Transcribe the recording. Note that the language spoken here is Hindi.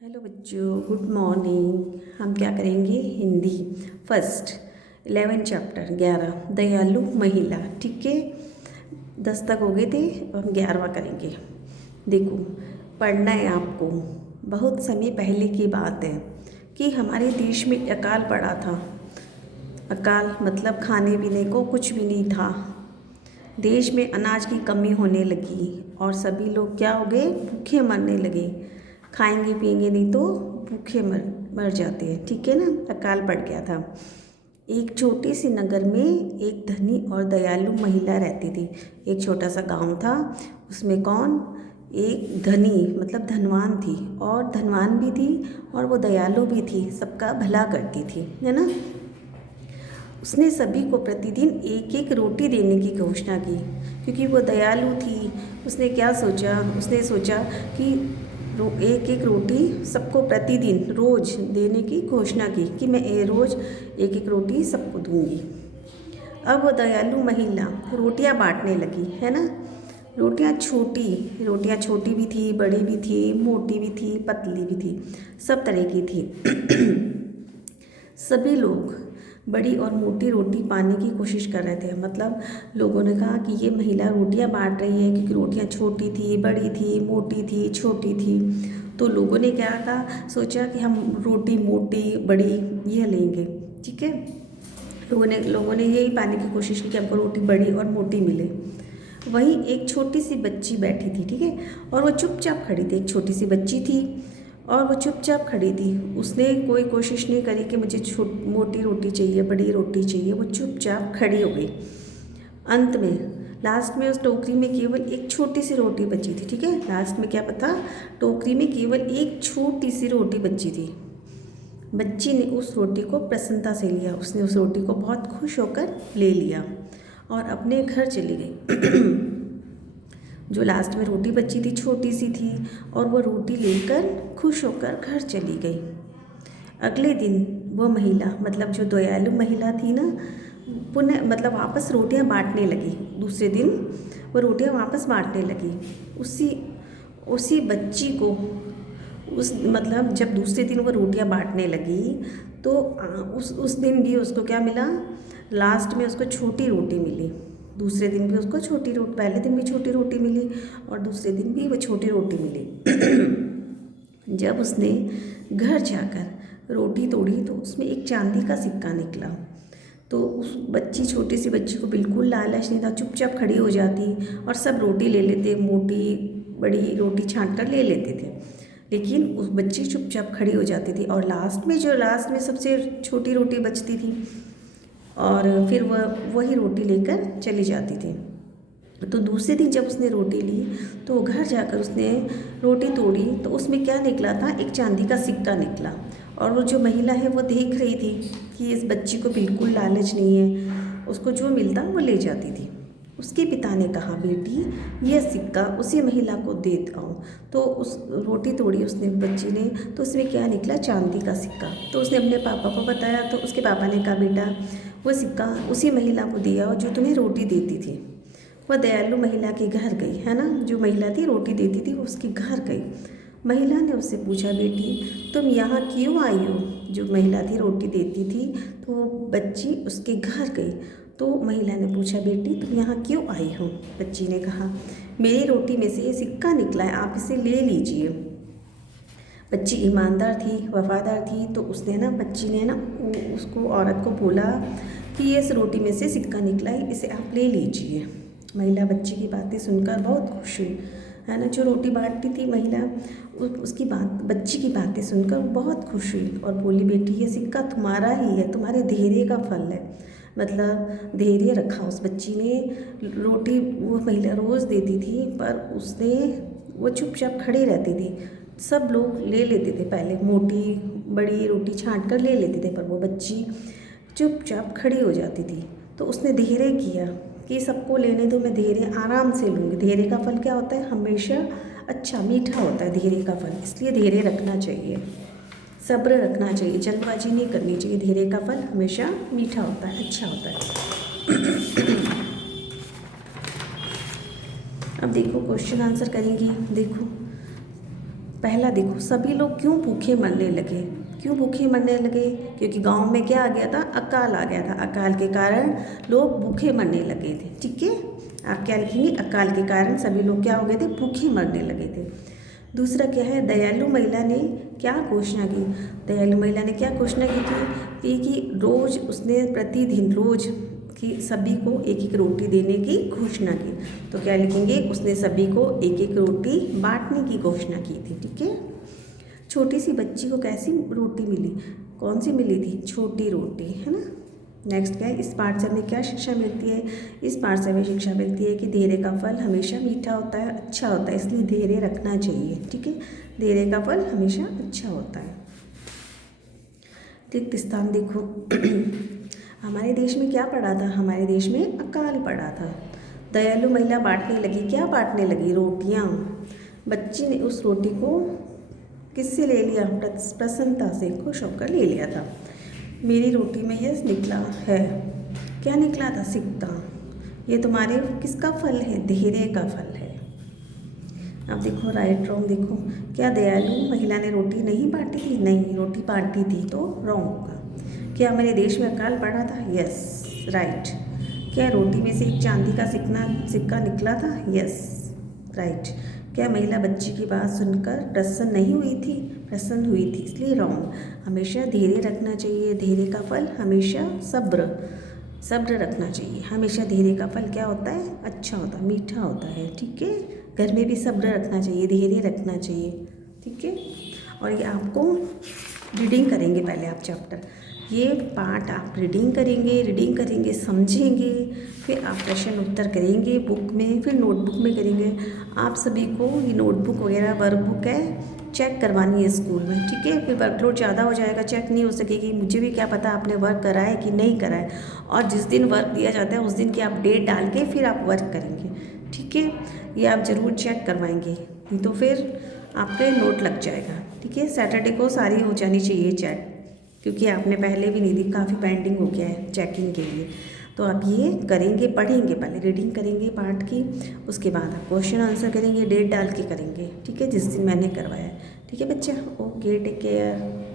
हेलो बच्चों, गुड मॉर्निंग। हम क्या करेंगे? हिंदी फर्स्ट 11 चैप्टर 11 दयालु महिला। ठीक है, 10 तक हो गए थे, अब हम 11वां करेंगे। देखो, पढ़ना है आपको। बहुत समय पहले की बात है कि हमारे देश में अकाल पड़ा था। अकाल मतलब खाने पीने को कुछ भी नहीं था। देश में अनाज की कमी होने लगी और सभी लोग क्या हो गए? भूखे मरने लगे। खाएंगे पिएंगे नहीं तो भूखे मर मर जाते हैं। ठीक है ना, अकाल पड़ गया था। एक छोटे से नगर में एक धनी और दयालु महिला रहती थी। एक छोटा सा गांव था, उसमें कौन? एक धनी मतलब धनवान थी, और धनवान भी थी और वो दयालु भी थी, सबका भला करती थी, है ना। उसने सभी को प्रतिदिन एक एक रोटी देने की घोषणा की, क्योंकि वो दयालु थी। उसने क्या सोचा? उसने सोचा कि एक एक रोटी सबको प्रतिदिन रोज़ देने की घोषणा की कि मैं रोज़ एक एक रोटी सबको दूंगी। अब वो दयालु महिला रोटियां बांटने लगी, है ना। रोटियां छोटी भी थी, बड़ी भी थी, मोटी भी थी, पतली भी थी, सब तरह की थी। सभी लोग बड़ी और मोटी रोटी पाने की कोशिश कर रहे थे। मतलब लोगों ने कहा कि ये महिला रोटियां बांट रही है, क्योंकि रोटियां छोटी थी, बड़ी थी, मोटी थी, छोटी थी। तो लोगों ने क्या कहा? सोचा कि हम रोटी मोटी बड़ी ये लेंगे। ठीक है, लोगों ने यही पाने की कोशिश की कि हमको रोटी बड़ी और मोटी मिले। वहीं एक छोटी सी बच्ची बैठी थी, ठीक है, और वो चुपचाप खड़ी थी। एक छोटी सी बच्ची थी और वो चुपचाप खड़ी थी। उसने कोई कोशिश नहीं करी कि मुझे मोटी रोटी चाहिए, बड़ी रोटी चाहिए। वो चुपचाप खड़ी हो गई। अंत में लास्ट में उस टोकरी में केवल एक छोटी सी रोटी बची थी। ठीक है, लास्ट में क्या पता? टोकरी में केवल एक छोटी सी रोटी बची थी। बच्ची ने उस रोटी को प्रसन्नता से लिया। उसने उस रोटी को बहुत खुश होकर ले लिया और अपने घर चली गई। जो लास्ट में रोटी बची थी छोटी सी थी, और वो रोटी लेकर खुश होकर घर चली गई। अगले दिन वो महिला मतलब जो दयालु महिला थी ना, पुनः मतलब वापस रोटियां बांटने लगी। दूसरे दिन वो रोटियां वापस बांटने लगी। उसी उसी बच्ची को उस मतलब जब दूसरे दिन वो रोटियां बांटने लगी तो उस दिन भी उसको क्या मिला? लास्ट में उसको छोटी रोटी मिली। दूसरे दिन भी उसको छोटी रोटी, पहले दिन भी छोटी रोटी मिली और दूसरे दिन भी वो छोटी रोटी मिली। जब उसने घर जाकर रोटी तोड़ी तो उसमें एक चांदी का सिक्का निकला। तो उस छोटी सी बच्ची को बिल्कुल लालच नहीं था, चुपचाप खड़ी हो जाती और सब रोटी ले लेते, मोटी बड़ी रोटी छांट कर ले लेते थे। लेकिन उस बच्ची चुपचाप खड़ी हो जाती थी और लास्ट में सबसे छोटी रोटी बचती थी, और फिर वह वही रोटी लेकर चली जाती थी। तो दूसरे दिन जब उसने रोटी ली तो घर जाकर उसने रोटी तोड़ी तो उसमें क्या निकला था? एक चांदी का सिक्का निकला। और वो जो महिला है वो देख रही थी कि इस बच्ची को बिल्कुल लालच नहीं है, उसको जो मिलता वो ले जाती थी। उसके पिता ने कहा, बेटी यह सिक्का उसी महिला को दे दो। तो उस रोटी तोड़ी उसने बच्ची ने, तो उसमें क्या निकला? चांदी का सिक्का। तो उसने अपने पापा को बताया तो उसके पापा ने कहा, बेटा वो सिक्का उसी महिला को दिया जो तुम्हें रोटी देती थी। वह दयालु महिला के घर गई, है ना। जो महिला थी रोटी देती थी वो उसके घर गई। महिला ने उससे पूछा, बेटी तुम यहाँ क्यों आई हो? जो महिला थी रोटी देती थी तो वो बच्ची उसके घर गई। तो महिला ने पूछा, बेटी तुम यहाँ क्यों आई हो? बच्ची ने कहा, मेरी रोटी में से ये सिक्का निकला है, आप इसे ले लीजिए। बच्ची ईमानदार थी, वफादार थी, तो उसने ना बच्ची ने ना उसको औरत को बोला कि ये इस रोटी में से सिक्का निकला है, इसे आप ले लीजिए। महिला बच्ची की बातें सुनकर बहुत खुश हुई, है ना। जो रोटी बांटती थी महिला, उसकी बात बच्ची की बातें सुनकर बहुत खुश हुई और बोली, बेटी ये सिक्का तुम्हारा ही है, तुम्हारे धैर्य का फल है। मतलब धैर्य रखा उस बच्ची ने। रोटी वो महिला रोज़ देती थी पर उसने वो चुपचाप खड़ी रहती थी। सब लोग ले लेते थे, पहले मोटी बड़ी रोटी छांट कर ले लेते थे, पर वो बच्ची चुपचाप खड़ी हो जाती थी। तो उसने धैर्य किया कि सबको लेने दो, मैं धैर्य आराम से लूँगी। धैर्य का फल क्या होता है? हमेशा अच्छा मीठा होता है धैर्य का फल, इसलिए धैर्य रखना चाहिए, सब्र रखना चाहिए, जल्दबाजी नहीं करनी चाहिए। धैर्य का फल हमेशा मीठा होता है, अच्छा होता है। अब देखो क्वेश्चन आंसर करेंगे। देखो, पहला देखो, सभी लोग क्यों भूखे मरने लगे। क्यों भूखे मरने लगे? क्योंकि गांव में क्या आ गया था, अकाल आ गया था। अकाल के कारण लोग भूखे मरने लगे थे। ठीक है, आप क्या लिखेंगे, अकाल के कारण सभी लोग क्या हो गए थे, भूखे मरने लगे थे। दूसरा क्या है, दयालु महिला ने क्या घोषणा की। दयालु महिला ने क्या घोषणा की थी कि रोज़ उसने प्रतिदिन रोज़ कि सभी को एक एक रोटी देने की घोषणा की। तो क्या लिखेंगे, उसने सभी को एक एक रोटी बांटने की घोषणा की थी। ठीक है, छोटी सी बच्ची को कैसी रोटी मिली, कौन सी मिली थी, छोटी रोटी, है ना। नेक्स्ट क्या है, इस पाठ से हमें क्या शिक्षा मिलती है। इस पाठ से हमें शिक्षा मिलती है कि धैर्य का फल हमेशा मीठा होता है, अच्छा होता है, इसलिए धैर्य रखना चाहिए। ठीक है, धैर्य का फल हमेशा अच्छा होता है। रिक्त स्थान देखो हमारे देश में क्या पड़ा था, हमारे देश में अकाल पड़ा था। दयालु महिला बांटने लगी, क्या बांटने लगी, रोटियां। बच्ची ने उस रोटी को किससे ले लिया, प्रसन्नता से, खुश होकर ले लिया था। मेरी रोटी में यह निकला है, क्या निकला था, सिक्का। ये तुम्हारे किसका फल है, धैर्य का फल है। अब देखो राइट रॉन्ग देखो, क्या दयालु महिला ने रोटी नहीं बांटी थी, नहीं, रोटी बांटी थी, तो रॉन्ग होगा। क्या हमारे देश में अकाल पड़ा था, यस राइट। क्या रोटी में से एक चांदी का सिक्का निकला था, यस राइट। क्या महिला बच्ची की बात सुनकर प्रसन्न नहीं हुई थी, प्रसन्न हुई थी, इसलिए रॉन्ग। हमेशा धैर्य रखना चाहिए, धैर्य का फल हमेशा सब्र रखना चाहिए। हमेशा धैर्य का फल क्या होता है, अच्छा होता है, मीठा होता है। ठीक है, घर में भी सब्र रखना चाहिए, धैर्य रखना चाहिए। ठीक है, और ये आपको रीडिंग करेंगे पहले आप चैप्टर, ये पार्ट आप रीडिंग करेंगे, समझेंगे, फिर आप प्रश्न उत्तर करेंगे बुक में, फिर नोटबुक में करेंगे। आप सभी को ये नोटबुक वगैरह वर्कबुक है चेक करवानी है स्कूल में। ठीक है, फिर वर्कलोड ज़्यादा हो जाएगा, चेक नहीं हो सकेगी, मुझे भी क्या पता आपने वर्क करा है कि नहीं करा है। और जिस दिन वर्क दिया जाता है उस दिन की आप डेट डाल के फिर आप वर्क करेंगे। ठीक है, ये आप ज़रूर चेक करवाएंगे, नहीं तो फिर आपके नोट लग जाएगा। ठीक है, सैटरडे को सारी हो जानी चाहिए चेक, क्योंकि आपने पहले भी नहीं दी, काफ़ी पेंडिंग हो गया है चेकिंग के लिए। तो आप ये करेंगे, पढ़ेंगे, पहले रीडिंग करेंगे पार्ट की, उसके बाद आप क्वेश्चन आंसर करेंगे, डेट डाल के करेंगे। ठीक है, जिस दिन मैंने करवाया है। ठीक है बच्चा, ओके, टेक केयर।